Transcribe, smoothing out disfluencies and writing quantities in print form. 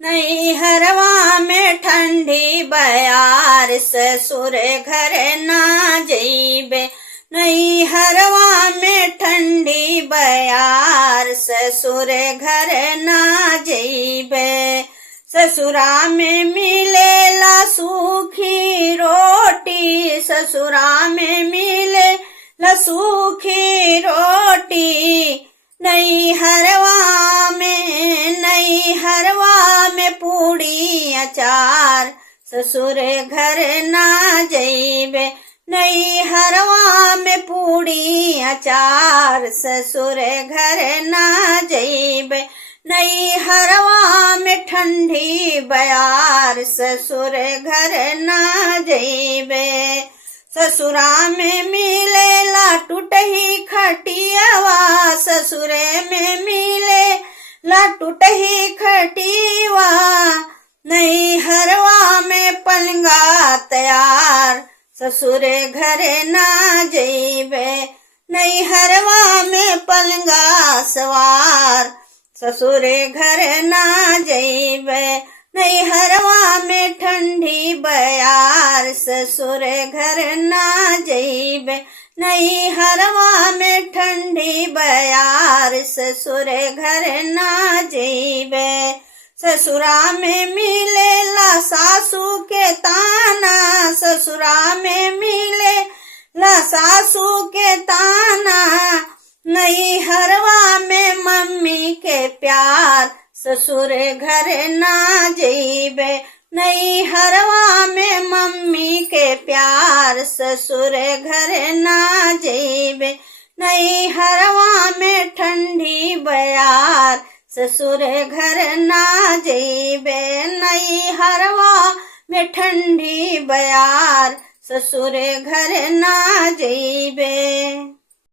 नई हरवा में ठंडी बयार ससुर घर ना जइबे। नई हरवा में ठंडी बयार ससुर घर ना जइबे। ससुरा में मिलेला सूखी रोटी, ससुरा में मिलेला सूखी रोटी। नई हरवा में पूड़ी अचार ससुर घर ना जइबे। नई हरवा में पूड़ी अचार ससुर घर ना जइबे। नई हरवा में ठंडी बयार ससुर घर ना जइबे। ससुरा में मिलेला टूटही खटियावा, ससुरे में मिलेला टूटही खटियावा। नई हरवा में पलंगा तैयार ससुर घर ना जइबे। नई हरवा में पलंगा सवार ससुर घर ना जइबे। नई हरवा में ठंडी बयार ससुर घर ना जइबे। नई हरवा में ठंडी बयार ससुर घर ना जइबे। ससुरा में मिलेला सासू के ताना, ससुरा में मिलेला सासू के ताना। नई हरवा में मम्मी के प्यार ससुर घर ना जइबे। नई हरवा में मम्मी के प्यार ससुर घर ना जइबे। नई हरवा में ठंडी बयार ससुर घर ना जइबे। नई हरवा में ठंडी बयार ससुर घर ना जइबे।